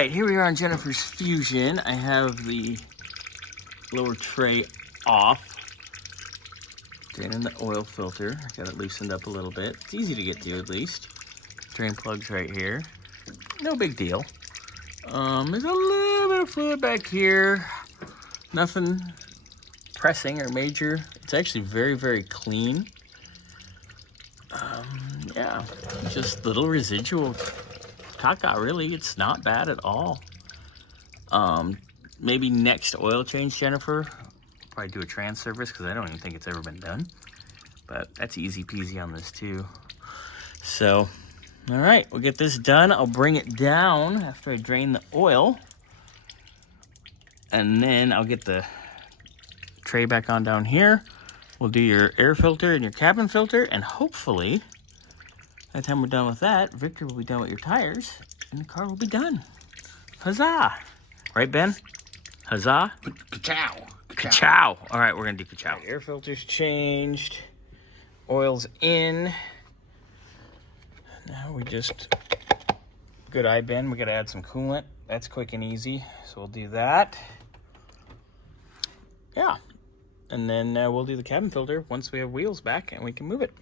right, here we are on Jennifer's Fusion. I have the lower tray off. Draining the oil filter. I got it loosened up a little bit. It's easy to get to at least. Drain plugs right here. No big deal. There's a little bit of fluid back here. Nothing pressing or major. It's actually very, very clean. Yeah, just little residual caca, really. It's not bad at all. Maybe next oil change, Jennifer, probably do a trans service because I don't even think it's ever been done. But that's easy peasy on this too. So, all right, we'll get this done. I'll bring it down after I drain the oil. And then I'll get the tray back on down here. We'll do your air filter and your cabin filter. And hopefully, by the time we're done with that, Victor will be done with your tires. And the car will be done. Huzzah! Right, Ben? Huzzah? Ka-chow. Ka-chow. All right, we're going to do ka-chow. Right, air filter's changed. Oil's in. Now we just... Good eye, Ben. We got to add some coolant. That's quick and easy. So we'll do that. Yeah. And then we'll do the cabin filter once we have wheels back and we can move it.